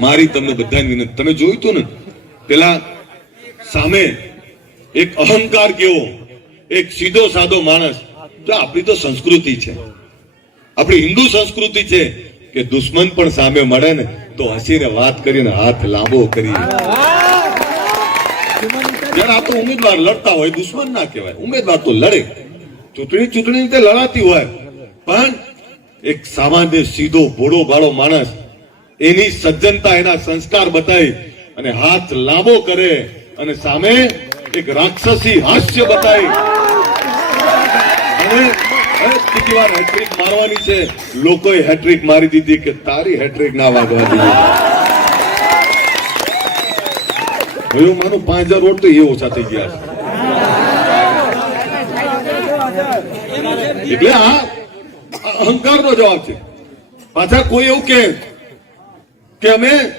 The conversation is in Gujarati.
મારી તમને બધાની વિનંતી તમે જોયું તું ને, પેલા સામે એક અહંકાર કેવો, એક સીધો સાદો માણસ. તો આપણી તો સંસ્કૃતિ છે. આપણી હિન્દુ સંસ્કૃતિ છે કે દુશ્મન પણ સામે મળે ને, તો હસીને વાત કરીને હાથ લાંબો કરી. જયારે આ તો ઉમેદવાર લડતા હોય, દુશ્મન ના કહેવાય. ઉમેદવાર તો લડે. ચૂંટણી ચૂંટણી રીતે લડાતી હોય. પણ એક સામાન્ય સીધો ભોળો ભાળો માણસ એની સજ્જનતા, એના સંસ્કાર બતાવી અને હાથ લાંબો કરે અને સામે એક રાક્ષસી હાસ્ય બતાવી અને બીજી વાર હેટ્રિક મારવાની છે. લોકોએ હેટ્રિક મારી દીધી કે તારી હેટ્રિક ના વાગવા દીધી હું તો એ ઓછા થઈ ગયા એટલે આ અહંકાર નો જવાબ છે. પાછા કોઈ એવું કે કે અમે